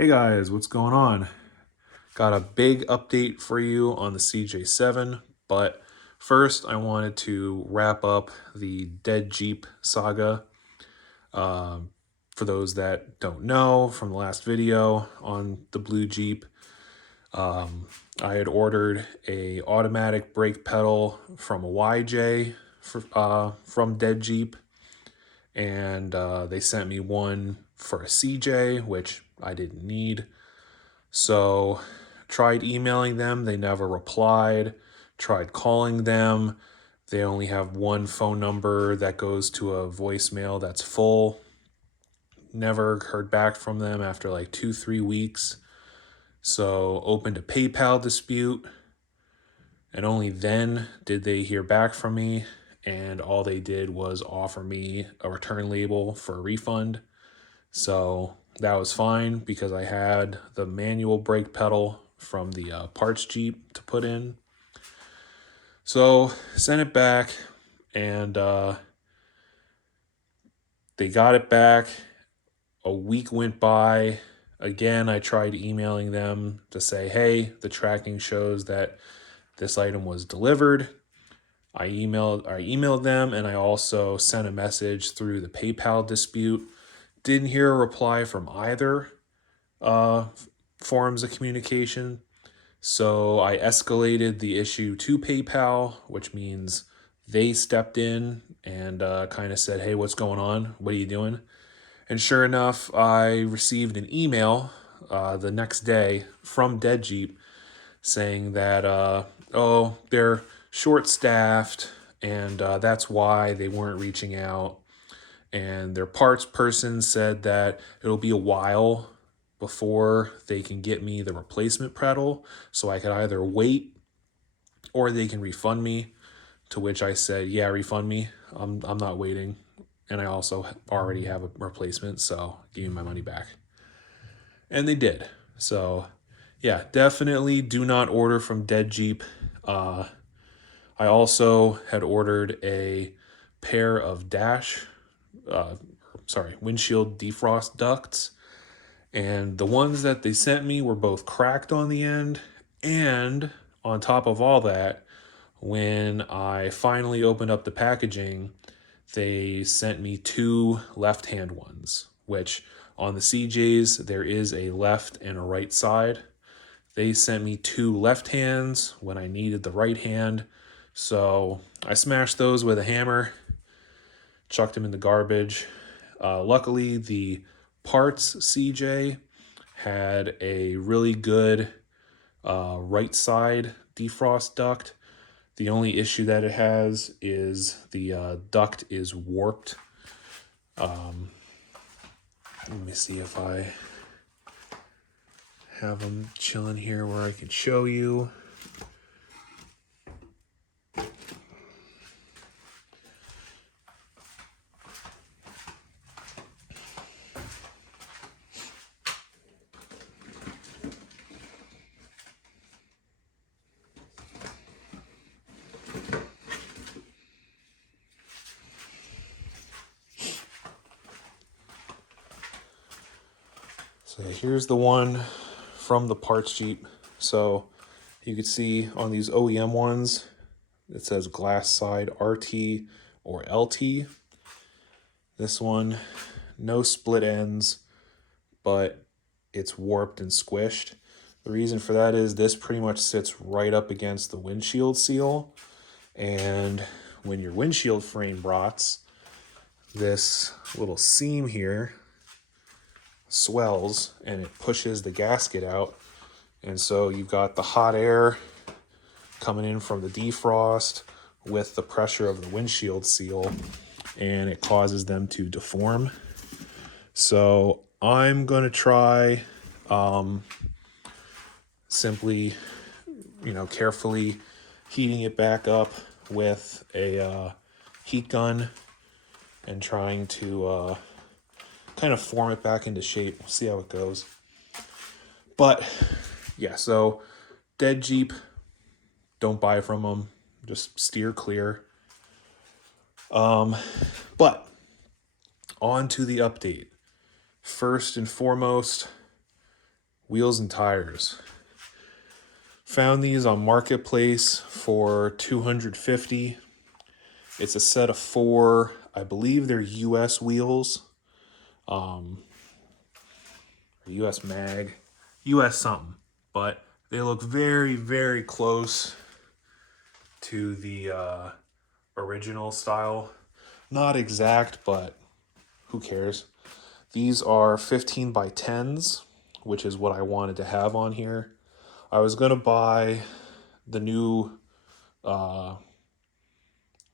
Hey guys, what's going on? Got a big update for you on the CJ7, but first I wanted to wrap up the Dead Jeep saga. For those that don't know from the last video on the blue Jeep, I had ordered a automatic brake pedal from a YJ from Dead Jeep, and they sent me one for a CJ, which I didn't need. So tried emailing them, they never replied. Tried calling them, they only have one phone number that goes to a voicemail that's full. Never heard back from them after like 2-3 weeks. So opened a PayPal dispute, and only then did they hear back from me, and all they did was offer me a return label for a refund. So that was fine because I had the manual brake pedal from the parts Jeep to put in. So sent it back, and they got it back. A week went by. Again, I tried emailing them to say, hey, the tracking shows that this item was delivered. I emailed them, and I also sent a message through the PayPal dispute. Didn't hear a reply from either forms of communication. So I escalated the issue to PayPal, which means they stepped in and kind of said, hey, what's going on? What are you doing? And sure enough, I received an email the next day from Dead Jeep saying that, oh, they're short-staffed, and that's why they weren't reaching out. And their parts person said that it'll be a while before they can get me the replacement pedal, so I could either wait or they can refund me. To which I said, yeah, refund me. I'm not waiting. And I also already have a replacement, so give me my money back. And they did. So yeah, definitely do not order from Dead Jeep. I also had ordered a pair of windshield defrost ducts, and the ones that they sent me were both cracked on the end. And on top of all that, when I finally opened up the packaging, they sent me two left-hand ones, which on the CJs, there is a left and a right side. They sent me two left hands when I needed the right hand. So I smashed those with a hammer, chucked them in the garbage. Luckily, the parts CJ had a really good right side defrost duct. The only issue that it has is the duct is warped. Let me see if I have them chilling here where I can show you. So here's the one from the parts Jeep. So you can see on these OEM ones, it says glass side RT or LT. This one, no split ends, but it's warped and squished. The reason for that is this pretty much sits right up against the windshield seal. And when your windshield frame rots, this little seam here swells and it pushes the gasket out. And so you've got the hot air coming in from the defrost with the pressure of the windshield seal, and it causes them to deform. So I'm going to try simply, carefully heating it back up with a heat gun and trying to kind of form it back into shape. We'll see how it goes. But yeah, so Dead Jeep, don't buy from them. Just steer clear. But on to the update. First and foremost, wheels and tires. Found these on Marketplace for $250. It's a set of 4, I believe they're US wheels. US mag, US something. But they look very, very close to the original style. Not exact, but who cares? These are 15 by 10s, which is what I wanted to have on here. I was going to buy the new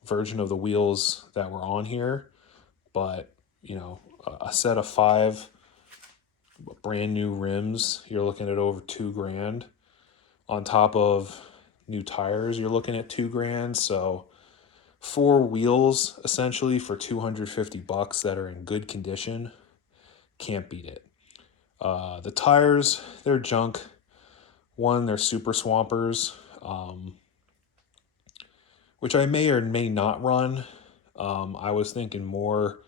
version of the wheels that were on here, but, you know, a set of 5 brand new rims, you're looking at over $2,000. On top of new tires, you're looking at $2,000. So 4 wheels essentially for $250 that are in good condition, can't beat it. The tires, they're junk. One, they're Super Swampers, which I may or may not run. I was thinking more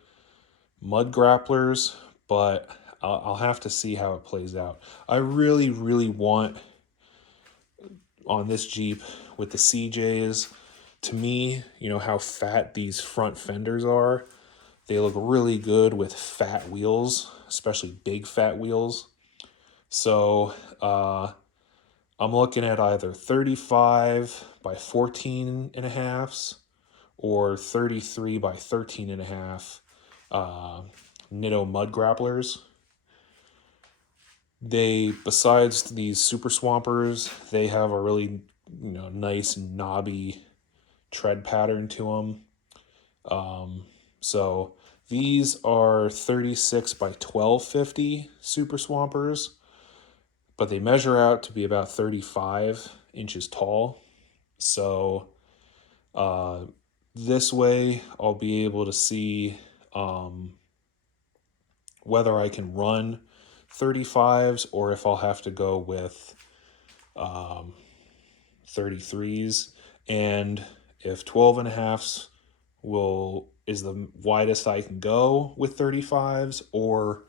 Mud Grapplers, but I'll have to see how it plays out. I really, really want on this Jeep with the CJs, to me, you know how fat these front fenders are. They look really good with fat wheels, especially big fat wheels. So I'm looking at either 35 by 14 and a halves or 33 by 13 and a half Nitto Mud Grapplers. They, besides these Super Swampers, they have a really, you know, nice knobby tread pattern to them. So these are 36 by 1250 Super Swampers, but they measure out to be about 35 inches tall. So this way I'll be able to see whether I can run 35s or if I'll have to go with 33s. And if 12 and a halfs is the widest I can go with 35s, or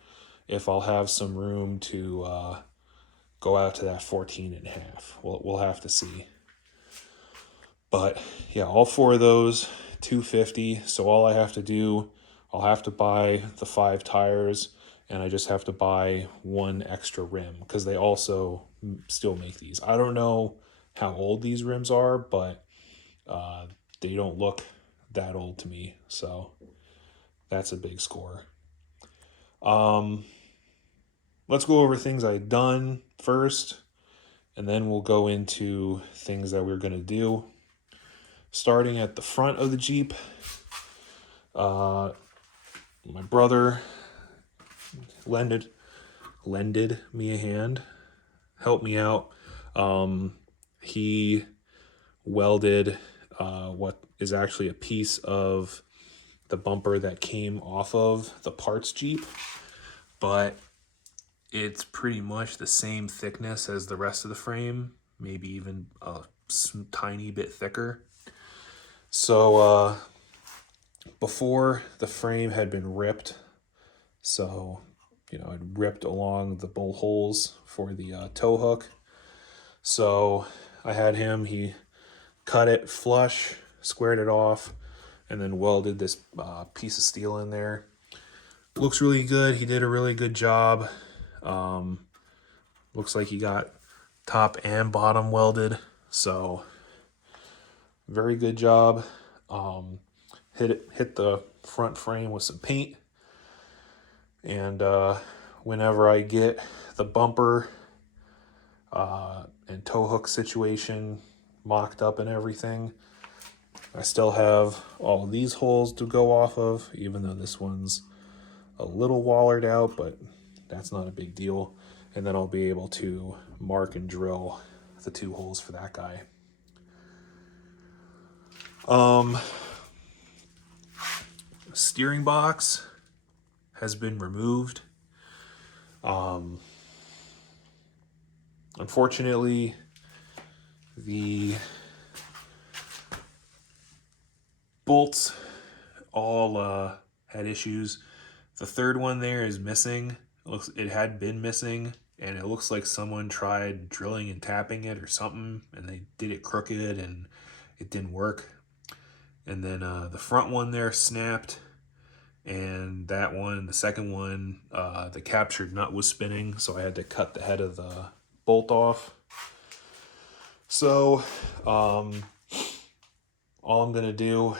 if I'll have some room to go out to that 14 and a half. We'll have to see. But yeah, all 4 of those, $250. So all I have to do, I'll have to buy the 5 tires, and I just have to buy 1 extra rim because they also still make these. I don't know how old these rims are, but they don't look that old to me. So that's a big score. Let's go over things I've done first, and then we'll go into things that we're going to do. Starting at the front of the Jeep, my brother lended me a hand, helped me out. He welded what is actually a piece of the bumper that came off of the parts Jeep, but it's pretty much the same thickness as the rest of the frame, maybe even a tiny bit thicker. So before, the frame had been ripped, so, you know, it ripped along the bolt holes for the tow hook. So I had him, he cut it flush, squared it off, and then welded this piece of steel in there. Looks really good. He did a really good job. Looks like he got top and bottom welded, so very good job. Hit the front frame with some paint, and whenever I get the bumper and tow hook situation mocked up and everything, I still have all of these holes to go off of, even though this one's a little wallered out, but that's not a big deal. And then I'll be able to mark and drill the 2 holes for that guy. Steering box has been removed. Unfortunately, the bolts all had issues. The third one there is missing. It had been missing and it looks like someone tried drilling and tapping it or something, and they did it crooked and it didn't work. And then the front one there snapped, and that one, the second one, the captured nut was spinning, so I had to cut the head of the bolt off. So all I'm gonna do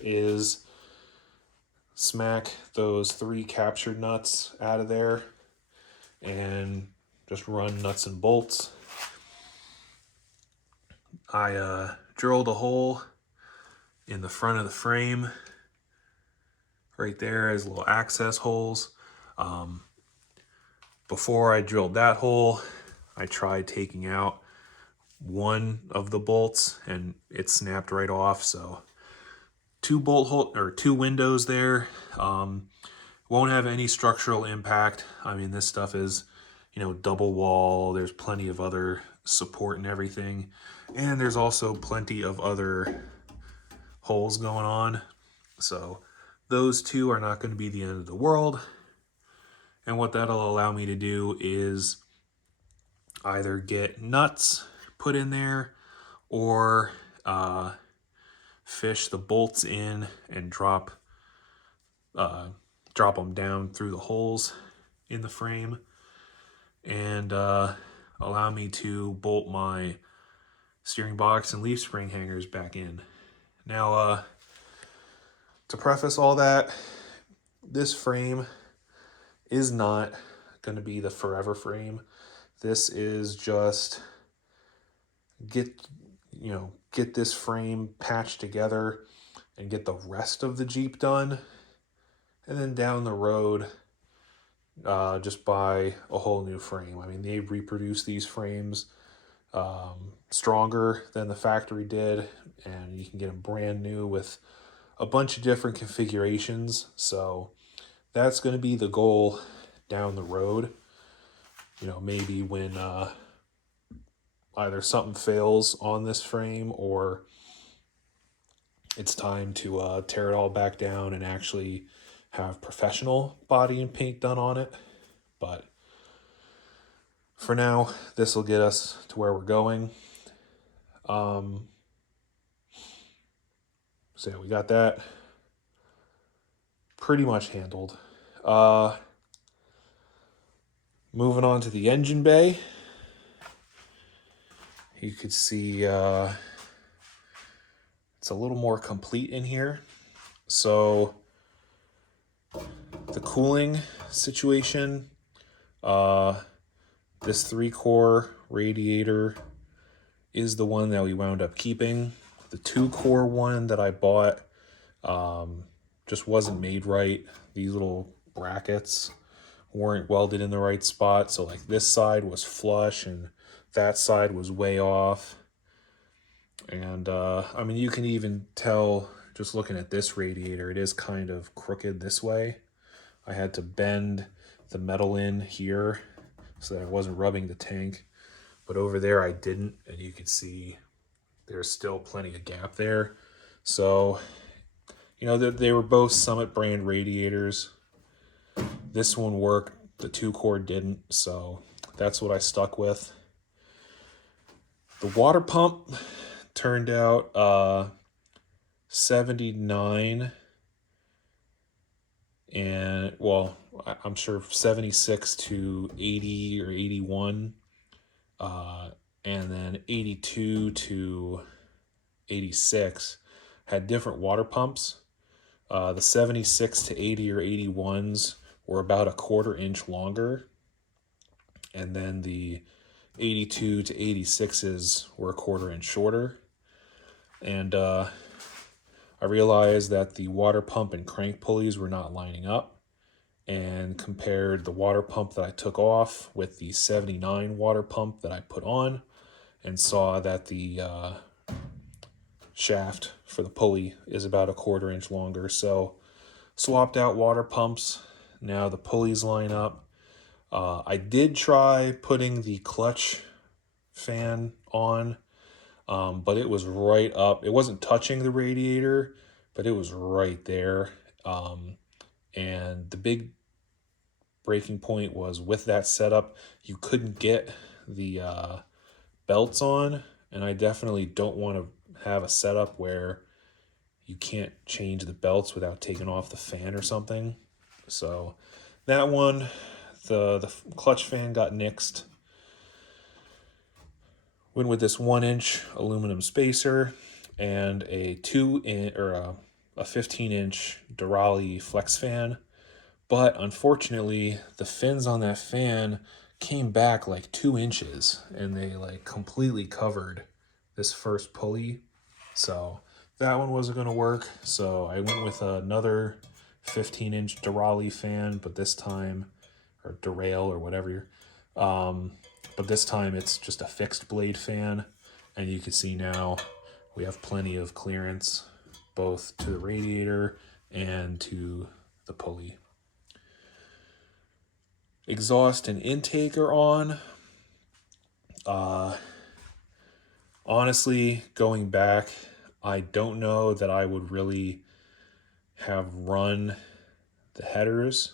is smack those 3 captured nuts out of there and just run nuts and bolts. I drilled a hole in the front of the frame right there as little access holes. Before I drilled that hole, I tried taking out one of the bolts and it snapped right off. So 2 windows there. Won't have any structural impact. I mean, this stuff is, double wall. There's plenty of other support and everything. And there's also plenty of other holes going on. So those 2 are not going to be the end of the world. And what that'll allow me to do is either get nuts put in there or fish the bolts in and drop them down through the holes in the frame, and allow me to bolt my steering box and leaf spring hangers back in. Now, to preface all that, this frame is not going to be the forever frame. This is just get this frame patched together and get the rest of the Jeep done, and then down the road just buy a whole new frame. I mean, they reproduce these frames stronger than the factory did, and you can get them brand new with a bunch of different configurations. So that's going to be the goal down the road. Maybe when either something fails on this frame or it's time to tear it all back down and actually have professional body and paint done on it. But for now, this will get us to where we're going. So yeah, we got that pretty much handled. Moving on to the engine bay. You could see it's a little more complete in here. So the cooling situation, this 3-core radiator is the one that we wound up keeping. The 2-core one that I bought just wasn't made right. These little brackets weren't welded in the right spot. So like this side was flush and that side was way off. And I mean, you can even tell just looking at this radiator, it is kind of crooked this way. I had to bend the metal in here so that I wasn't rubbing the tank. But over there I didn't, and you can see there's still plenty of gap there. So, they were both Summit brand radiators. This one worked, the 2-core didn't, so that's what I stuck with. The water pump turned out 79, and well, I'm sure 76 to 80 or 81, and then 82 to 86 had different water pumps. The 76 to 80 or 81s were about a 1/4 inch longer, and then the 82 to 86s were a 1/4 inch shorter. And I realized that the water pump and crank pulleys were not lining up, and compared the water pump that I took off with the 79 water pump that I put on, and saw that the shaft for the pulley is about a 1/4 inch longer. So swapped out water pumps. Now the pulleys line up. I did try putting the clutch fan on, but it was right up. It wasn't touching the radiator, but it was right there. And the big breaking point was with that setup, you couldn't get the belts on, and I definitely don't want to have a setup where you can't change the belts without taking off the fan or something. So that one, the clutch fan got nixed. Went with this 1-inch aluminum spacer and a 2-inch or a 15-inch Durali flex fan. But unfortunately, the fins on that fan came back like 2 inches, and they like completely covered this first pulley. So that one wasn't going to work. So I went with another 15-inch Durali fan, but this time, or derail or whatever. But this time it's just a fixed blade fan, and you can see now we have plenty of clearance both to the radiator and to the pulley. Exhaust and intake are on. Honestly, going back, I don't know that I would really have run the headers.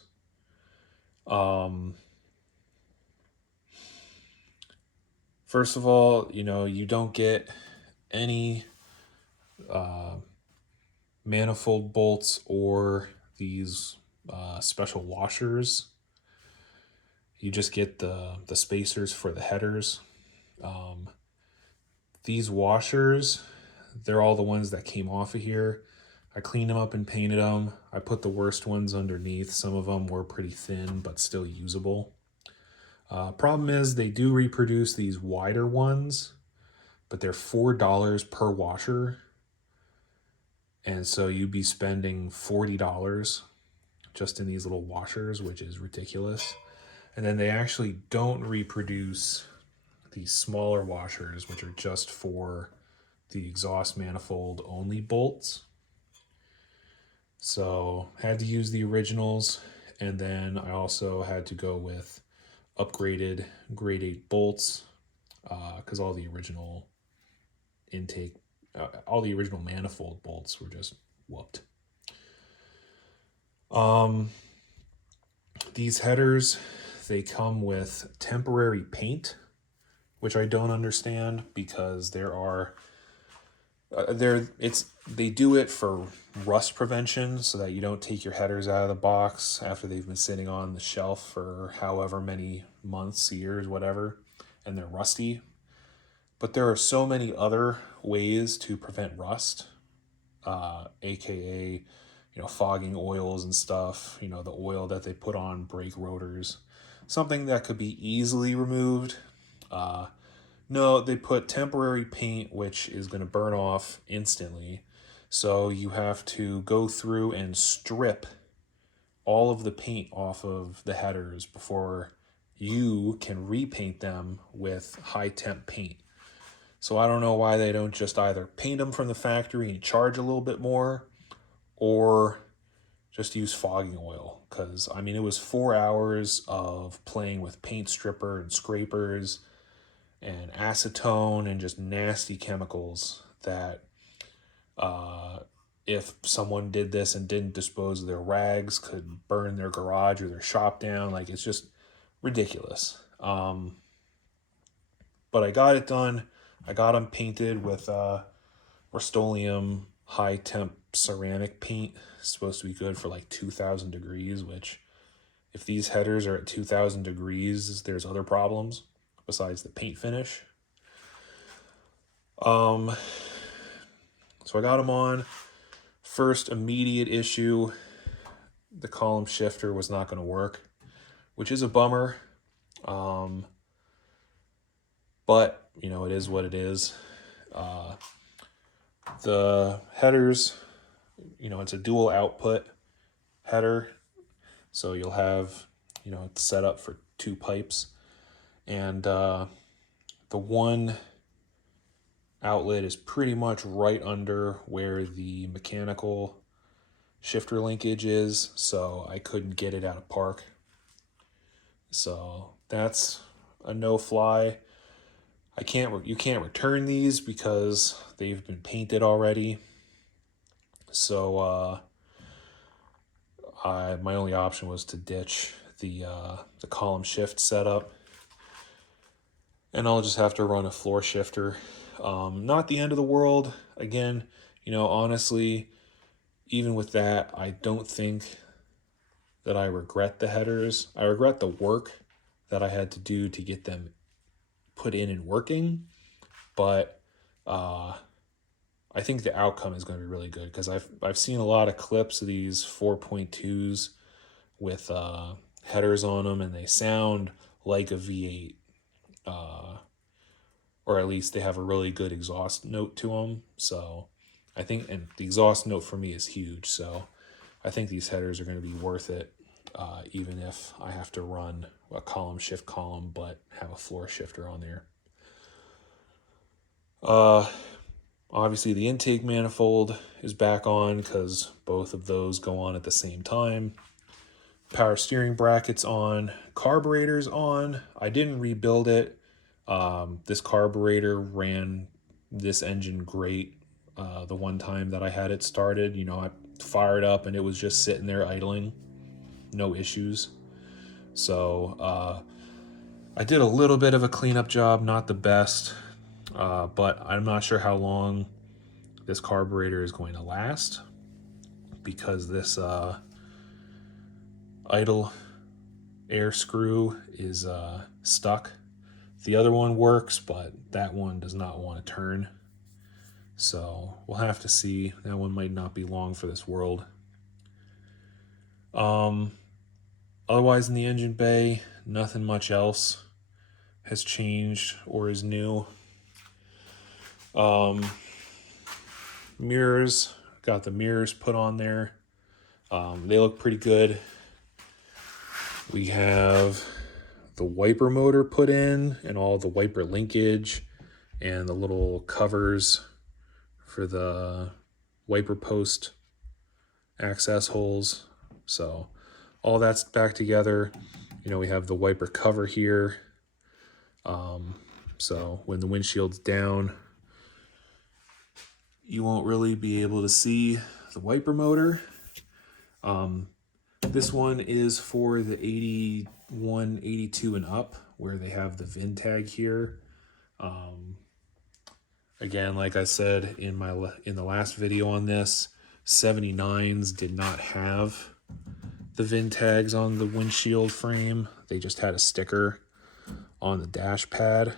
First of all, you don't get any manifold bolts or these special washers. You just get the spacers for the headers. These washers, they're all the ones that came off of here. I cleaned them up and painted them. I put the worst ones underneath. Some of them were pretty thin, but still usable. Problem is they do reproduce these wider ones, but they're $4 per washer. And so you'd be spending $40 just in these little washers, which is ridiculous. And then they actually don't reproduce these smaller washers, which are just for the exhaust manifold only bolts. So had to use the originals, and then I also had to go with upgraded grade 8 bolts because all the original intake, all the original manifold bolts were just whooped. These headers, they come with temporary paint, which I don't understand because there are they do it for rust prevention so that you don't take your headers out of the box after they've been sitting on the shelf for however many months, years, whatever, and they're rusty. But there are so many other ways to prevent rust, aka fogging oils and stuff, the oil that they put on brake rotors, something that could be easily removed. No, they put temporary paint, which is going to burn off instantly. So you have to go through and strip all of the paint off of the headers before you can repaint them with high temp paint. So I don't know why they don't just either paint them from the factory and charge a little bit more, or just use fogging oil. Because, it was 4 hours of playing with paint stripper and scrapers and acetone and just nasty chemicals that if someone did this and didn't dispose of their rags could burn their garage or their shop down. Like, it's just ridiculous. But I got it done. I got them painted with Rust-Oleum high temp ceramic paint. It's supposed to be good for like 2,000 degrees, which if these headers are at 2,000 degrees, there's other problems besides the paint finish. So I got them on. First immediate issue, the column shifter was not going to work, which is a bummer. But, it is what it is. The headers, it's a dual output header. So you'll have, it's set up for 2 pipes. And the one outlet is pretty much right under where the mechanical shifter linkage is, so I couldn't get it out of park. So that's a no-fly. You can't return these because they've been painted already. So my only option was to ditch the column shift setup, and I'll just have to run a floor shifter. Not the end of the world. Again, honestly, even with that, I don't think that I regret the headers. I regret the work that I had to do to get them put in and working, but I think the outcome is going to be really good, because I've seen a lot of clips of these 4.2s with headers on them, and they sound like a V8, or at least they have a really good exhaust note to them. So I think, and the exhaust note for me is huge. So I think these headers are going to be worth it, even if I have to run a column shift column, but have a floor shifter on there. Obviously the intake manifold is back on, because both of those go on at the same time. Power steering bracket's on, carburetor's on. I didn't rebuild it. This carburetor ran this engine great the one time that I had it started. I fired up and it was just sitting there idling, no issues. So I did a little bit of a cleanup job, not the best, but I'm not sure how long this carburetor is going to last, because this idle air screw is stuck. The other one works, but that one does not want to turn. So we'll have to see. That one might not be long for this world. Otherwise, in the engine bay, nothing much else has changed or is new. Mirrors, got the mirrors put on there. They look pretty good. We have the wiper motor put in, and all the wiper linkage and the little covers for the wiper post access holes. So all that's back together. We have the wiper cover here. So when the windshield's down, you won't really be able to see the wiper motor. This one is for the 81, 82 and up, where they have the VIN tag here. Again, like I said in the last video on this, 79s did not have the VIN tags on the windshield frame. They just had a sticker on the dash pad.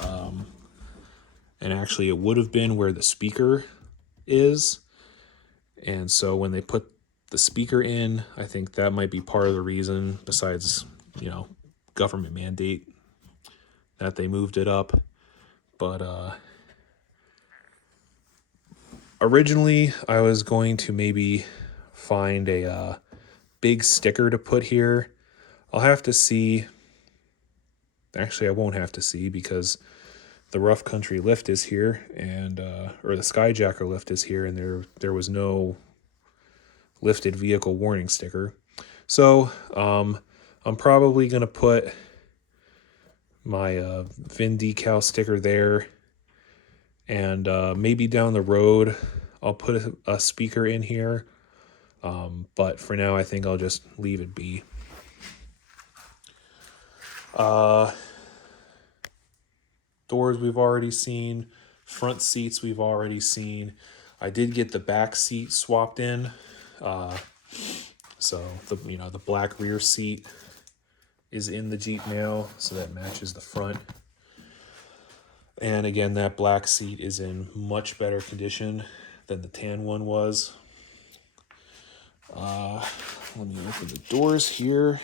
And actually it would have been where the speaker is. And so when they put the speaker in, I think that might be part of the reason, besides, government mandate, that they moved it up. But originally I was going to maybe find a big sticker to put here. I'll have to see. Actually, I won't have to see, because the rough country lift is here, and or the Skyjacker lift is here, and there was no lifted vehicle warning sticker. So I'm probably gonna put my VIN decal sticker there, and maybe down the road I'll put a speaker in here, but for now I think I'll just leave it be. Doors we've already seen, front seats we've already seen. I did get the back seat swapped in, so the black rear seat is in the Jeep now, so that matches the front. And again, that black seat is in much better condition than the tan one was. Let me open the doors here.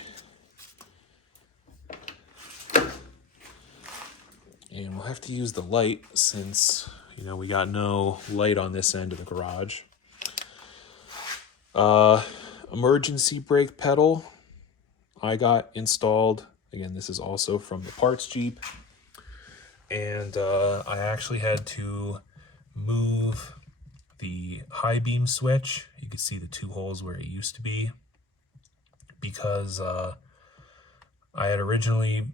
And we'll have to use the light, since, we got no light on this end of the garage. Emergency brake pedal I got installed. Again, this is also from the parts Jeep. And I actually had to move the high beam switch. You can see the two holes where it used to be, because I had originally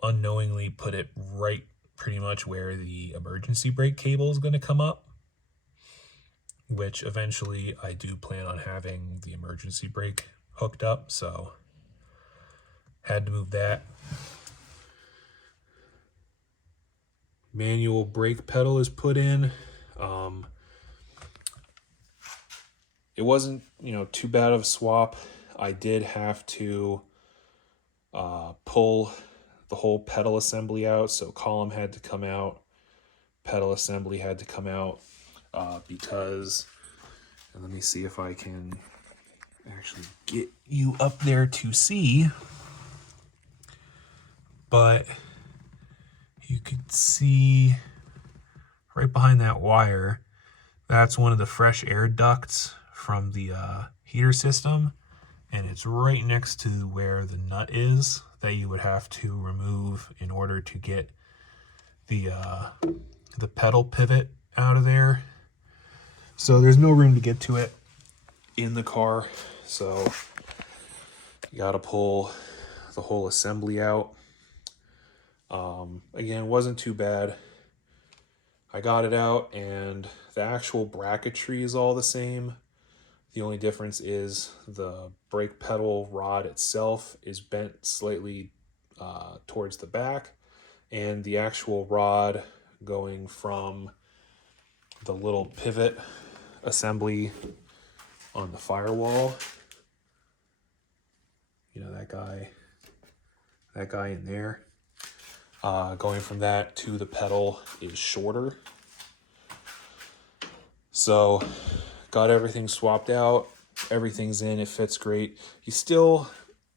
unknowingly put it right pretty much where the emergency brake cable is going to come up, which eventually I do plan on having the emergency brake hooked up. So Had to move that. Manual brake pedal is put in. It wasn't, too bad of a swap. I did have to pull the whole pedal assembly out, so column had to come out, pedal assembly had to come out, because, and let me see if I can actually get you up there to see, but you could see right behind that wire, that's one of the fresh air ducts from the heater system, and it's right next to where the nut is that you would have to remove in order to get the pedal pivot out of there. So there's no room to get to it in the car, so you gotta pull the whole assembly out. Again, wasn't too bad. I got it out, and the actual bracketry is all the same. The only difference is the brake pedal rod itself is bent slightly towards the back, and the actual rod going from the little pivot assembly on the firewall, that guy in there, going from that to the pedal is shorter. So got everything swapped out, everything's in, it fits great. You still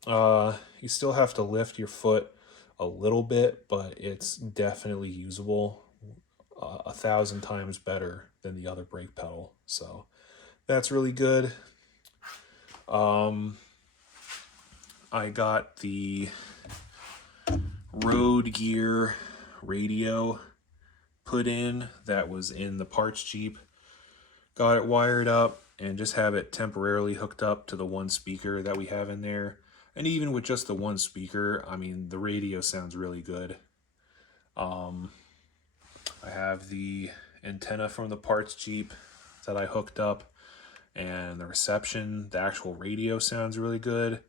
have to lift your foot a little bit, but it's definitely usable, 1,000 times better than the other brake pedal. So that's really good. I got the Road Gear radio put in that was in the parts Jeep. Got it wired up and just have it temporarily hooked up to the one speaker that we have in there. And even with just the one speaker, I mean, the radio sounds really good. I have the antenna from the parts Jeep that I hooked up, and the reception, the actual radio sounds really good.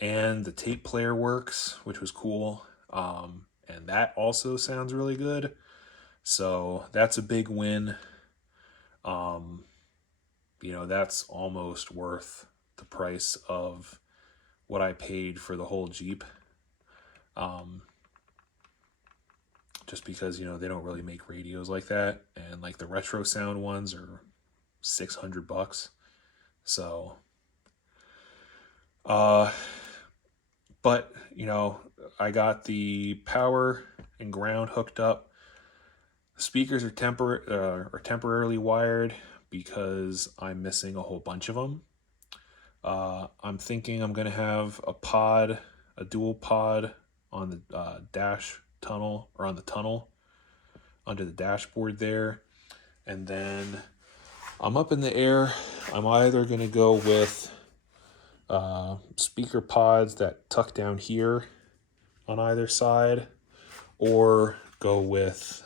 And the tape player works, which was cool. And that also sounds really good. So that's a big win. That's almost worth the price of what I paid for the whole Jeep. Just because, they don't really make radios like that. And like the retro sound ones are $600. So, but, I got the power and ground hooked up. Speakers are temporarily wired because I'm missing a whole bunch of them. I'm thinking I'm going to have a dual pod on the dash tunnel, or on the tunnel under the dashboard there. And then I'm up in the air. I'm either going to go with speaker pods that tuck down here on either side, or go with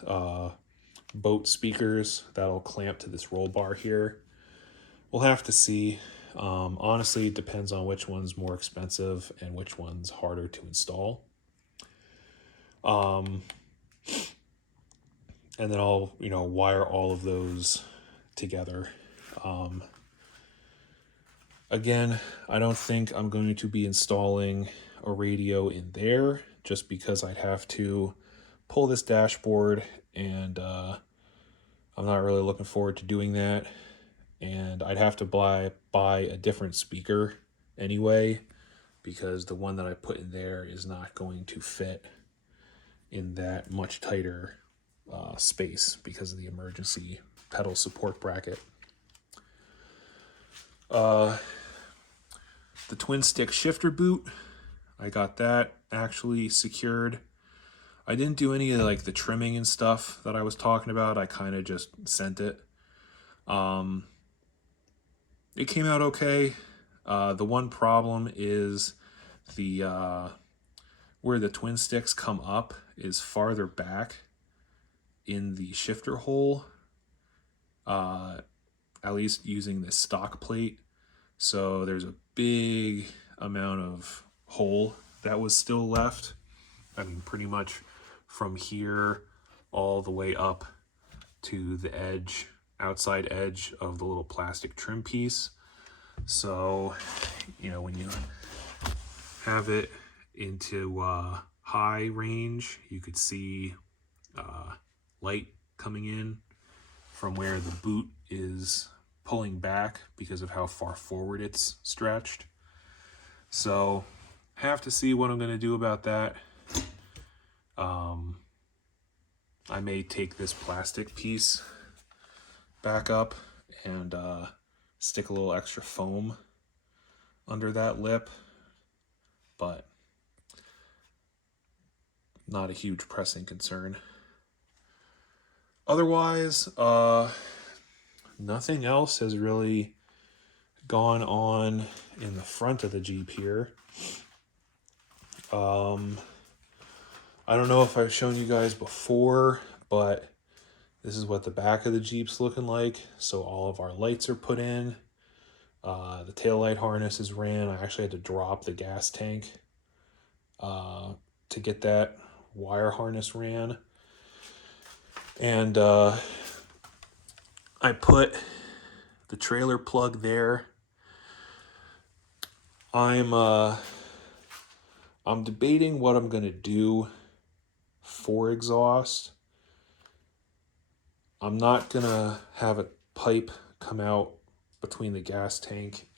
boat speakers that'll clamp to this roll bar here. We'll have to see. Honestly, it depends on which one's more expensive and which one's harder to install. And then I'll, wire all of those together. Again, I don't think I'm going to be installing a radio in there, just because I'd have to pull this dashboard, and I'm not really looking forward to doing that. And I'd have to buy a different speaker anyway, because the one that I put in there is not going to fit in that much tighter space because of the emergency pedal support bracket. The twin stick shifter boot, I got that actually secured. I didn't do any of like the trimming and stuff that I was talking about. I kind of just sent it. It came out okay. The one problem is the where the twin sticks come up is farther back in the shifter hole, at least using this stock plate. So there's a big amount of hole that was still left. I mean, pretty much from here all the way up to the edge, outside edge of the little plastic trim piece. So, you know, when you have it into high range, you could see light coming in from where the boot is pulling back because of how far forward it's stretched. So have to see what I'm going to do about that. I may take this plastic piece back up and stick a little extra foam under that lip, but not a huge pressing concern. Otherwise, nothing else has really gone on in the front of the Jeep here. I don't know if I've shown you guys before, but this is what the back of the Jeep's looking like. So all of our lights are put in. The taillight harness is ran. I actually had to drop the gas tank to get that wire harness ran. And I put the trailer plug there. I'm debating what I'm gonna do for exhaust. I'm not gonna have a pipe come out between the gas tank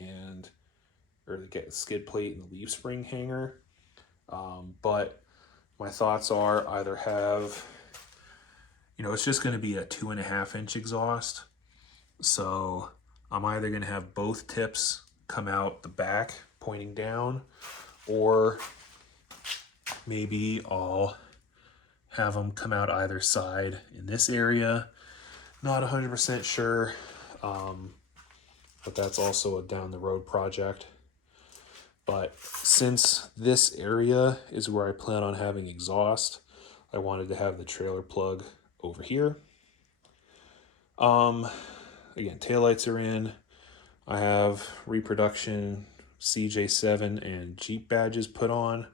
or the skid plate and the leaf spring hanger. But my thoughts are either have, it's just gonna be a 2.5 inch exhaust. So I'm either gonna have both tips come out the back pointing down, or maybe I'll have them come out either side in this area. Not 100% sure, but that's also a down the road project. But since this area is where I plan on having exhaust, I wanted to have the trailer plug over here. Again, taillights are in. I have reproduction CJ7 and Jeep badges put on.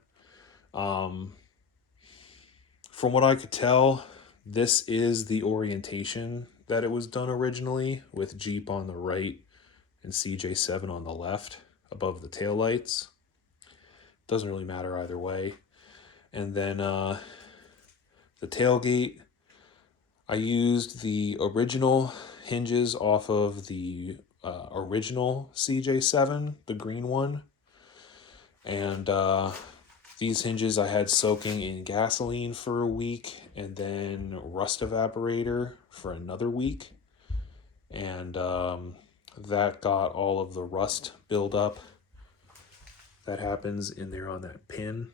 From what I could tell, this is the orientation that it was done originally, with Jeep on the right and CJ7 on the left above the taillights. Doesn't really matter either way. And then the tailgate, I used the original hinges off of the original CJ7, the green one. And these hinges I had soaking in gasoline for a week, and then rust evaporator for another week. And that got all of the rust buildup that happens in there on that pin.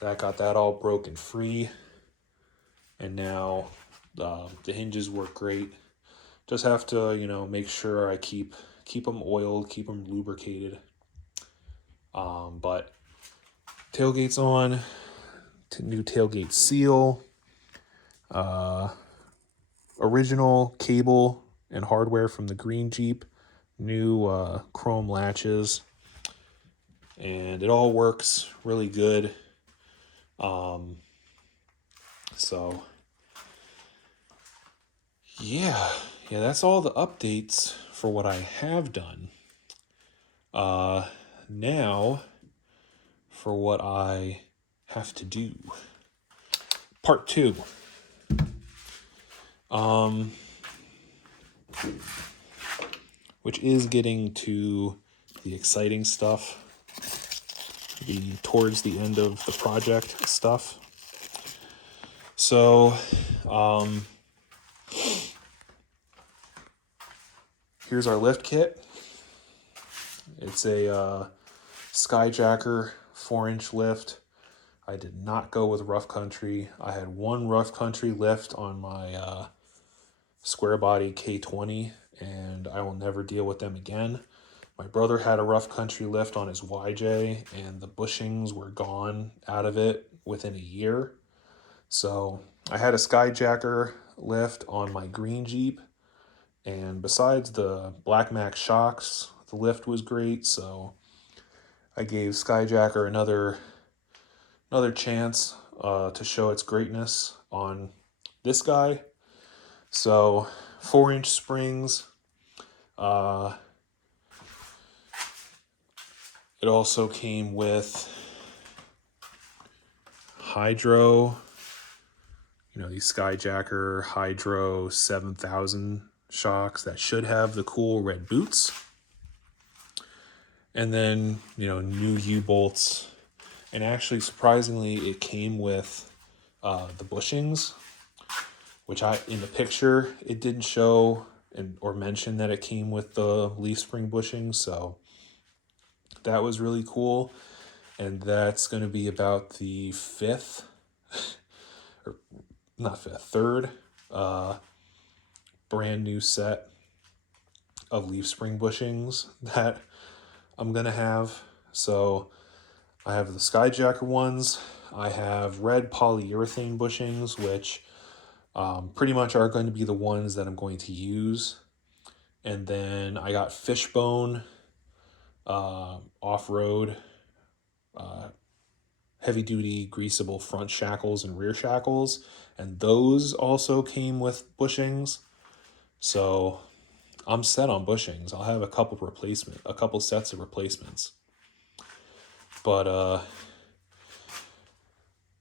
That got that all broken free. And now the hinges work great. Just have to, make sure I keep them oiled, keep them lubricated. But tailgate's on, new tailgate seal, original cable and hardware from the green Jeep, new chrome latches, and it all works really good. So yeah, that's all the updates for what I have done. Now for what I have to do. Part 2. Which is getting to the exciting stuff, towards the end of the project stuff. So, here's our lift kit. It's a Skyjacker 4-inch lift. I did not go with rough country. I had one rough country lift on my square body K20, and I will never deal with them again. My brother had a rough country lift on his YJ, and the bushings were gone out of it within a year. So I had a Skyjacker lift on my green Jeep, and besides the Black Max shocks, the lift was great. So I gave Skyjacker another another chance to show its greatness on this guy. So 4-inch springs. It also came with Hydro, these Skyjacker Hydro 7000 shocks that should have the cool red boots. And then, new U-bolts. And actually, surprisingly, it came with the bushings, which in the picture, it didn't show or mention that it came with the leaf spring bushings. So that was really cool. And that's going to be about the third brand new set of leaf spring bushings that I'm going to have. So I have the Skyjacker ones. I have red polyurethane bushings, which pretty much are going to be the ones that I'm going to use. And then I got Fishbone off-road heavy-duty greasable front shackles and rear shackles. And those also came with bushings. So I'm set on bushings. I'll have a couple sets of replacements. But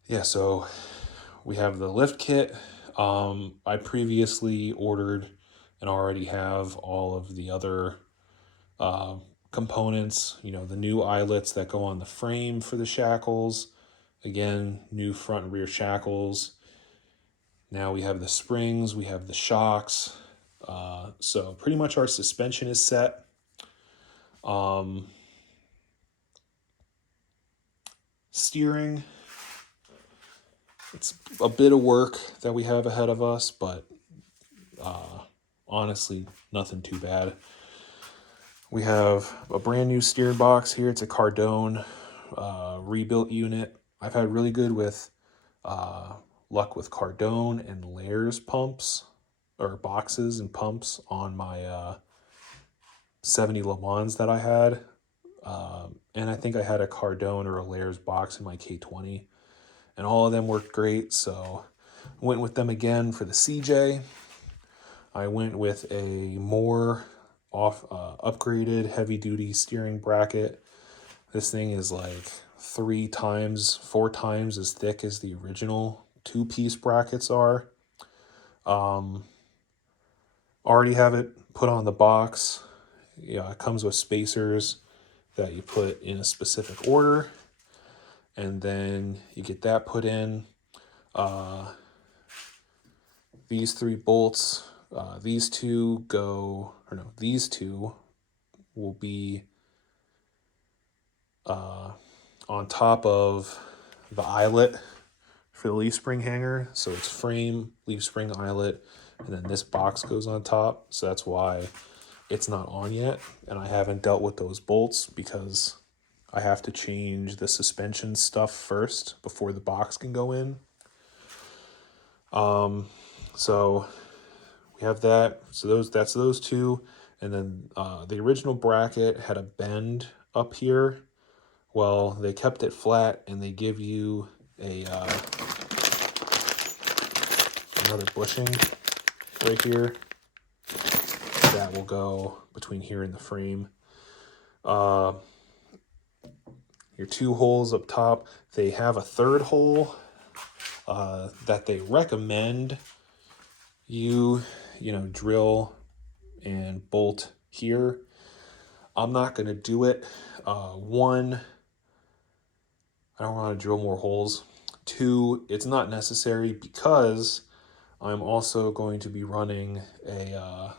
yeah, so we have the lift kit. I previously ordered and already have all of the other components, the new eyelets that go on the frame for the shackles. Again, new front and rear shackles. Now we have the springs, we have the shocks. So pretty much our suspension is set. Steering, it's a bit of work that we have ahead of us, but honestly, nothing too bad. We have a brand new steering box here. It's a Cardone rebuilt unit. I've had really good luck with Cardone and Layers pumps or boxes and pumps on my 70 Le Mans that I had. And I think I had a Cardone or a Layers box in my K20. And all of them worked great, so I went with them again for the CJ. I went with a more upgraded heavy-duty steering bracket. This thing is like 4 times as thick as the original 2-piece brackets are. Already have it put on the box. Yeah, it comes with spacers that you put in a specific order, and then you get that put in. These 3 bolts, these two will be on top of the eyelet for the leaf spring hanger. So it's frame, leaf spring, eyelet, and then this box goes on top. So that's why it's not on yet, and I haven't dealt with those bolts because I have to change the suspension stuff first before the box can go in. So we have that. So that's those two, and then the original bracket had a bend up here. Well, they kept it flat, and they give you another bushing right here that will go between here and the frame. Your 2 holes up top, they have a 3rd hole that they recommend you drill and bolt here. I'm not going to do it. 1, I don't want to drill more holes. 2, it's not necessary because I'm also going to be running a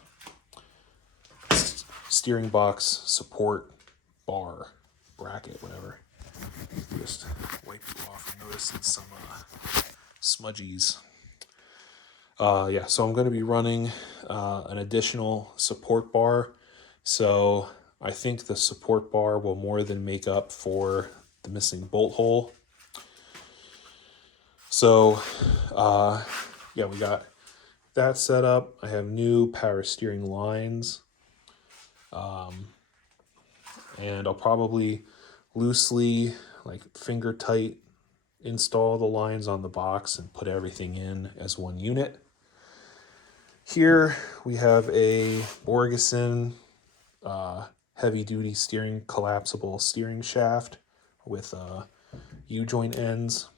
steering box support bar bracket, whatever. Just wipe you off. I'm noticing some smudgies. Yeah, so I'm going to be running an additional support bar. So I think the support bar will more than make up for the missing bolt hole. So, yeah, we got that set up. I have new power steering lines. And I'll probably loosely, like finger tight install the lines on the box and put everything in as one unit. Here we have a Borgeson heavy-duty steering collapsible steering shaft with U-joint ends.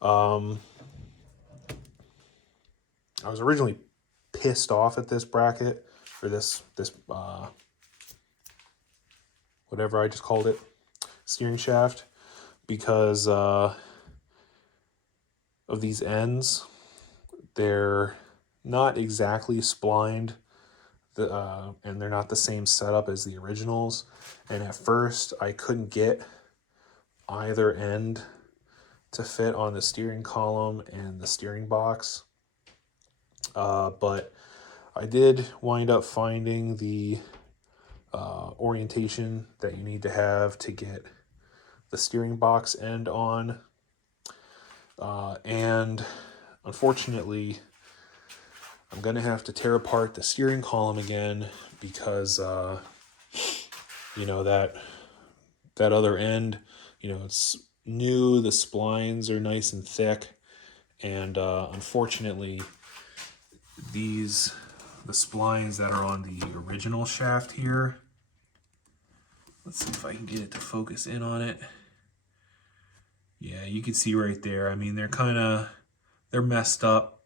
I was originally pissed off at this bracket, or this whatever I just called it, steering shaft, because of these ends. They're not exactly splined, and they're not the same setup as the originals. And at first, I couldn't get either end to fit on the steering column and the steering box. But I did wind up finding the orientation that you need to have to get the steering box end on. And unfortunately, I'm going to have to tear apart the steering column again because, you know, that other end, you know, it's new, the splines are nice and thick, and unfortunately, the splines that are on the original shaft here, let's see if I can get it to focus in on it. Yeah, you can see right there. I mean, they're messed up.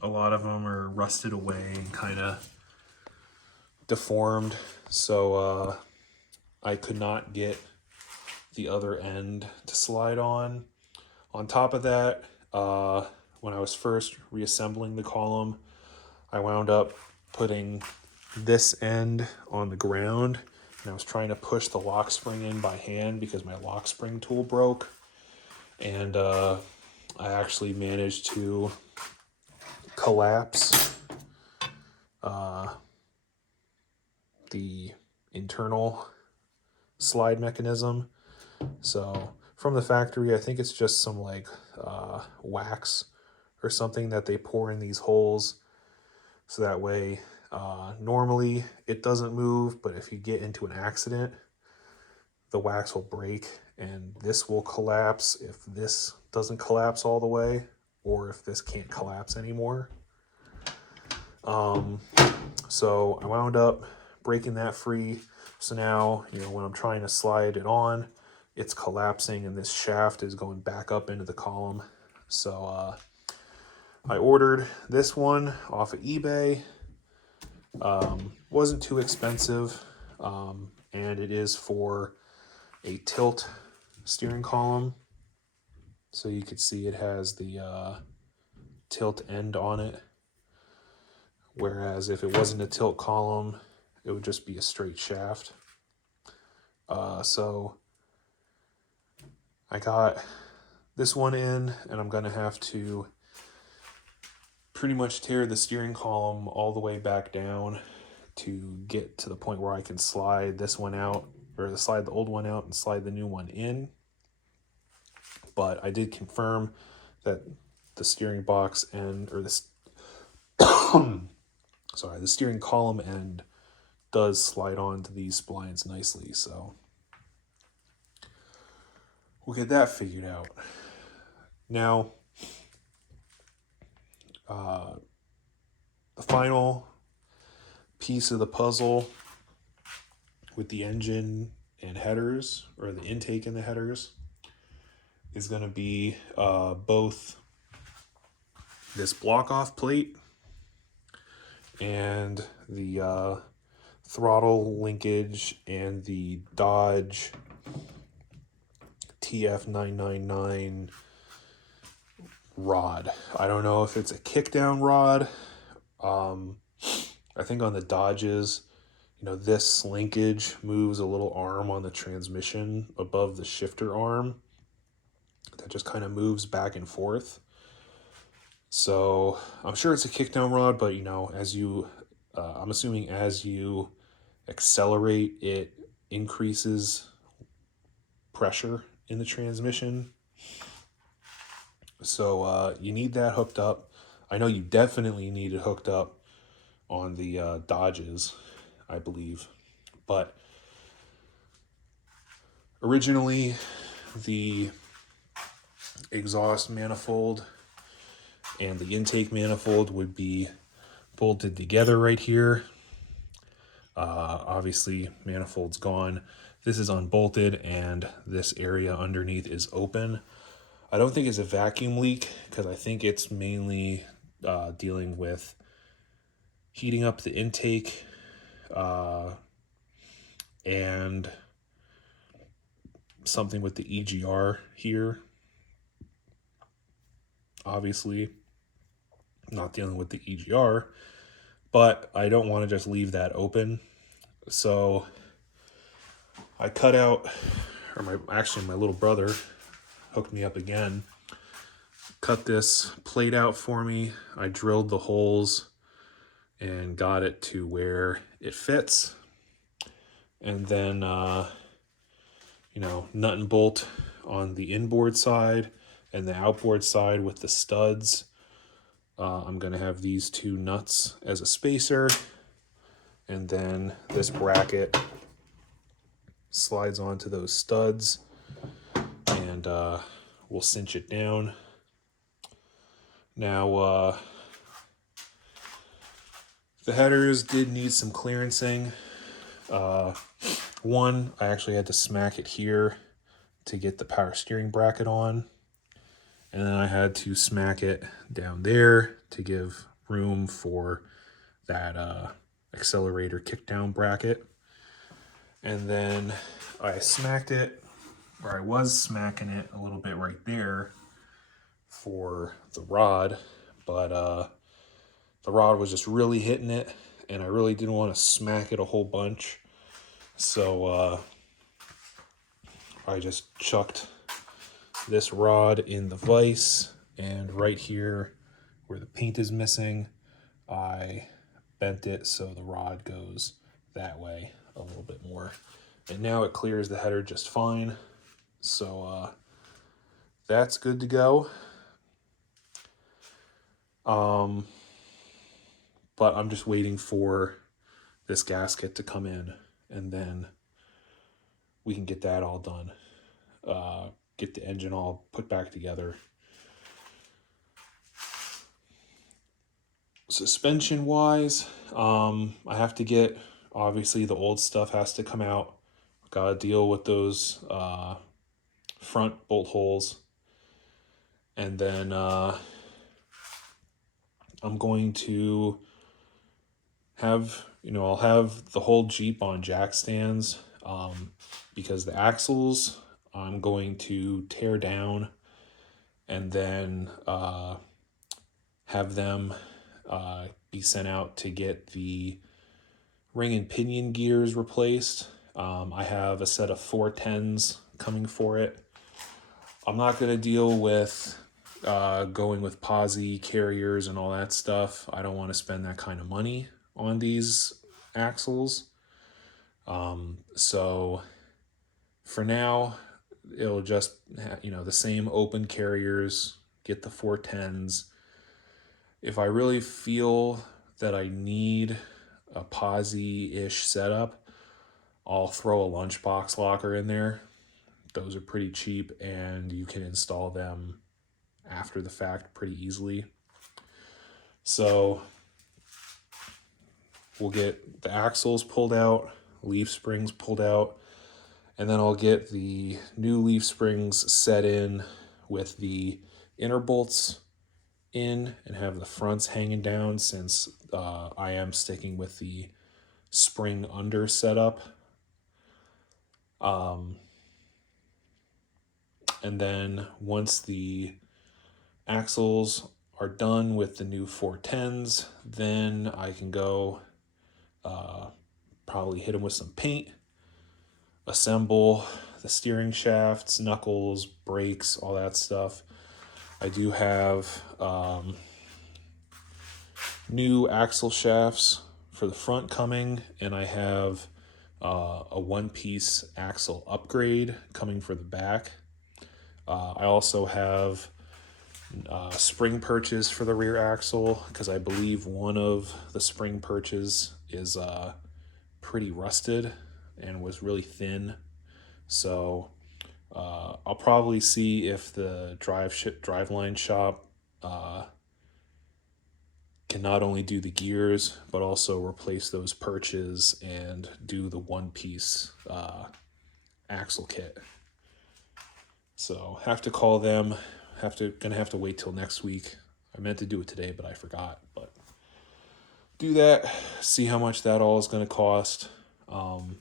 A lot of them are rusted away and kind of deformed. So I could not get the other end to slide on. On top of that, when I was first reassembling the column, I wound up putting this end on the ground, and I was trying to push the lock spring in by hand because my lock spring tool broke. And I actually managed to collapse the internal slide mechanism. So from the factory, I think it's just some like wax or something that they pour in these holes, so that way normally it doesn't move, but if you get into an accident, the wax will break and this will collapse if this doesn't collapse all the way, or if this can't collapse anymore. So I wound up breaking that free. So now, you know, when I'm trying to slide it on, it's collapsing and this shaft is going back up into the column. So I ordered this one off of eBay. Wasn't too expensive, and it is for a tilt steering column. So you could see it has the tilt end on it. Whereas if it wasn't a tilt column, it would just be a straight shaft. So I got this one in, and I'm going to have to pretty much tear the steering column all the way back down to get to the point where I can slide this one out, or slide the old one out and slide the new one in. But I did confirm that the steering box end, or the steering column end does slide onto these splines nicely, so we'll get that figured out. Now, the final piece of the puzzle with the engine and headers, or the intake and the headers, is going to be both this block-off plate and the throttle linkage and the Dodge TF999 rod. I don't know if it's a kickdown rod. I think on the Dodges, you know, this linkage moves a little arm on the transmission above the shifter arm that just kind of moves back and forth. So I'm sure it's a kickdown rod, but you know, as you, I'm assuming as you accelerate, it increases pressure in the transmission. So you need that hooked up. I know you definitely need it hooked up on the Dodges, I believe. But originally, the exhaust manifold and the intake manifold would be bolted together right here. Obviously, manifold's gone. This is unbolted, and this area underneath is open. I don't think it's a vacuum leak because I think it's mainly dealing with heating up the intake and something with the EGR here. Obviously, not dealing with the EGR, but I don't want to just leave that open. So I cut out, or my little brother hooked me up again, cut this plate out for me. I drilled the holes and got it to where it fits. And then, nut and bolt on the inboard side and the outboard side with the studs. I'm going to have these two nuts as a spacer. And then this bracket slides onto those studs, and we'll cinch it down. Now, the headers did need some clearancing. One, I actually had to smack it here to get the power steering bracket on. And then I had to smack it down there to give room for that accelerator kickdown bracket. And then I smacked it, or I was smacking it a little bit right there for the rod, but the rod was just really hitting it, and I really didn't want to smack it a whole bunch. So I just chucked this rod in the vise, and right here where the paint is missing, I bent it so the rod goes that way a little bit more. And now it clears the header just fine. So that's good to go. But I'm just waiting for this gasket to come in, and then we can get that all done. Get the engine all put back together. Suspension wise, I have to get, obviously the old stuff has to come out. Gotta deal with those front bolt holes. And then I'm going to have, I'll have the whole Jeep on jack stands because the axles I'm going to tear down and then have them be sent out to get the ring and pinion gears replaced. I have a set of 410s coming for it. I'm not going to deal with going with posi carriers and all that stuff. I don't want to spend that kind of money on these axles. So for now, it'll just, the same open carriers, get the 410s. If I really feel that I need a posi-ish setup, I'll throw a lunchbox locker in there. Those are pretty cheap, and you can install them after the fact pretty easily. So we'll get the axles pulled out, leaf springs pulled out, and then I'll get the new leaf springs set in with the inner bolts in and have the fronts hanging down, since I am sticking with the spring under setup. And then once the axles are done with the new 410s, then I can go probably hit them with some paint, assemble the steering shafts, knuckles, brakes, all that stuff. I do have new axle shafts for the front coming, and I have a one-piece axle upgrade coming for the back. I also have spring perches for the rear axle, because I believe one of the spring perches is pretty rusted and was really thin. So I'll probably see if the driveline shop can not only do the gears but also replace those perches and do the one-piece axle kit. So have to call them. Gonna have to wait till next week. I meant to do it today, but I forgot. But do that. See how much that all is gonna cost. And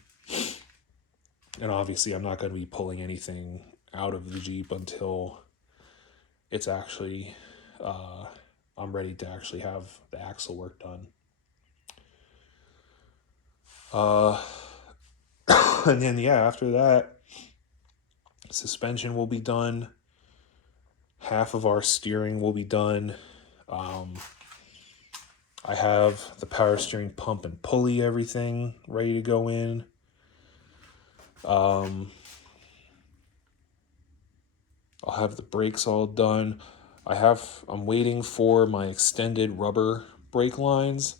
obviously, I'm not gonna be pulling anything out of the Jeep until it's actually I'm ready to actually have the axle work done. And then after that, suspension will be done. Half of our steering will be done. I have the power steering pump and pulley, everything ready to go in. I'll have the brakes all done. I'm waiting for my extended rubber brake lines.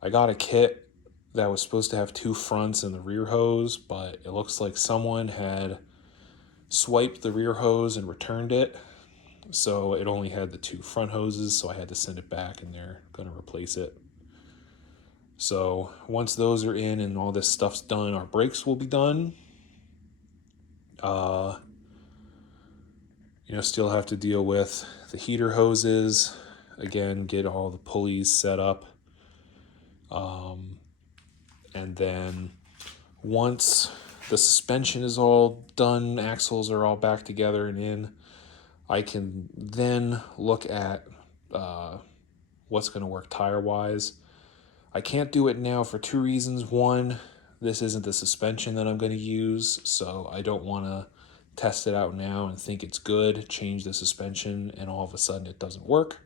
I got a kit that was supposed to have 2 fronts and the rear hose, but it looks like someone had swiped the rear hose and returned it. So it only had the 2 front hoses, so I had to send it back and they're going to replace it. So once those are in and all this stuff's done, our brakes will be done. Still have to deal with the heater hoses. Again, get all the pulleys set up. And then once the suspension is all done, axles are all back together and in, I can then look at what's going to work tire-wise. I can't do it now for 2 reasons. One, this isn't the suspension that I'm going to use, so I don't want to test it out now and think it's good, change the suspension, and all of a sudden it doesn't work.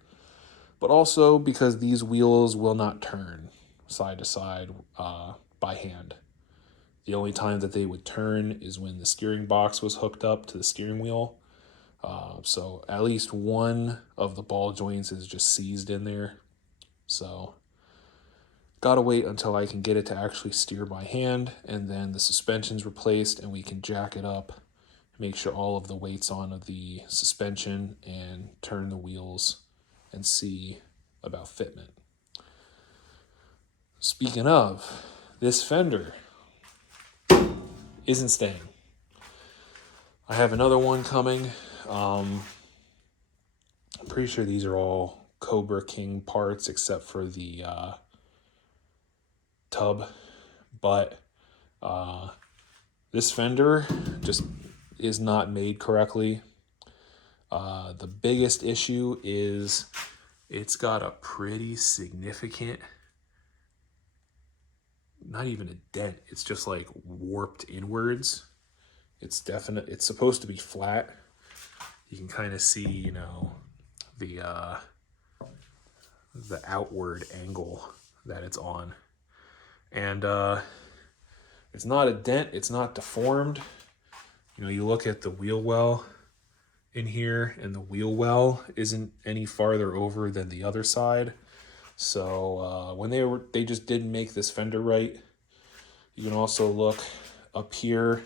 But also because these wheels will not turn side to side by hand. The only time that they would turn is when the steering box was hooked up to the steering wheel. So at least one of the ball joints is just seized in there. So gotta wait until I can get it to actually steer by hand, and then the suspension's replaced and we can jack it up, make sure all of the weight's on the suspension, and turn the wheels and see about fitment. Speaking of, this fender isn't staying. I have another one coming. I'm pretty sure these are all Cobra King parts except for the tub, but this fender just is not made correctly. The biggest issue is it's got a pretty significant, not even a dent, it's just like warped inwards. It's supposed to be flat. You can kind of see, the outward angle that it's on. And it's not a dent, it's not deformed. You look at the wheel well in here, and the wheel well isn't any farther over than the other side. So when they just didn't make this fender right. You can also look up here,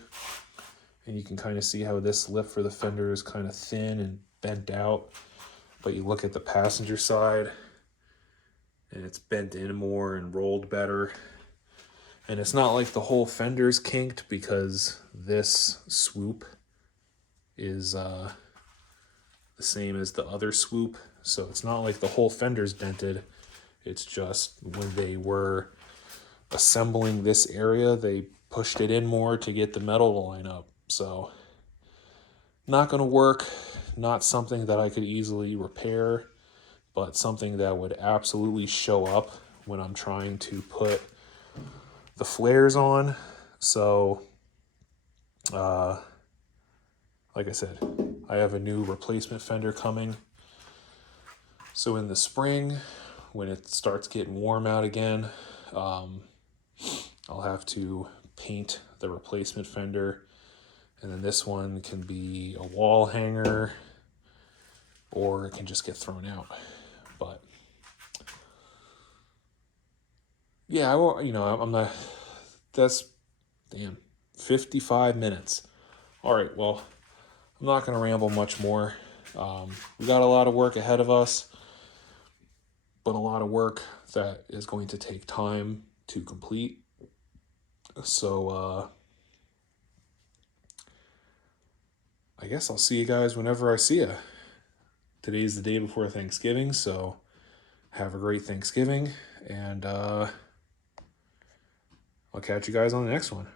and you can kind of see how this lip for the fender is kind of thin and bent out. But you look at the passenger side, and it's bent in more and rolled better. And it's not like the whole fender's kinked, because this swoop is the same as the other swoop. So it's not like the whole fender's dented. It's just when they were assembling this area, they pushed it in more to get the metal to line up. So not going to work. Not something that I could easily repair, but something that would absolutely show up when I'm trying to put the flares on. So like I said, I have a new replacement fender coming. So in the spring, when it starts getting warm out again, I'll have to paint the replacement fender, and then this one can be a wall hanger, or it can just get thrown out. But yeah, I'm not. That's 55 minutes. All right, well, I'm not going to ramble much more. We got a lot of work ahead of us, but a lot of work that is going to take time to complete. So I guess I'll see you guys whenever I see you. Today's the day before Thanksgiving, so have a great Thanksgiving, and I'll catch you guys on the next one.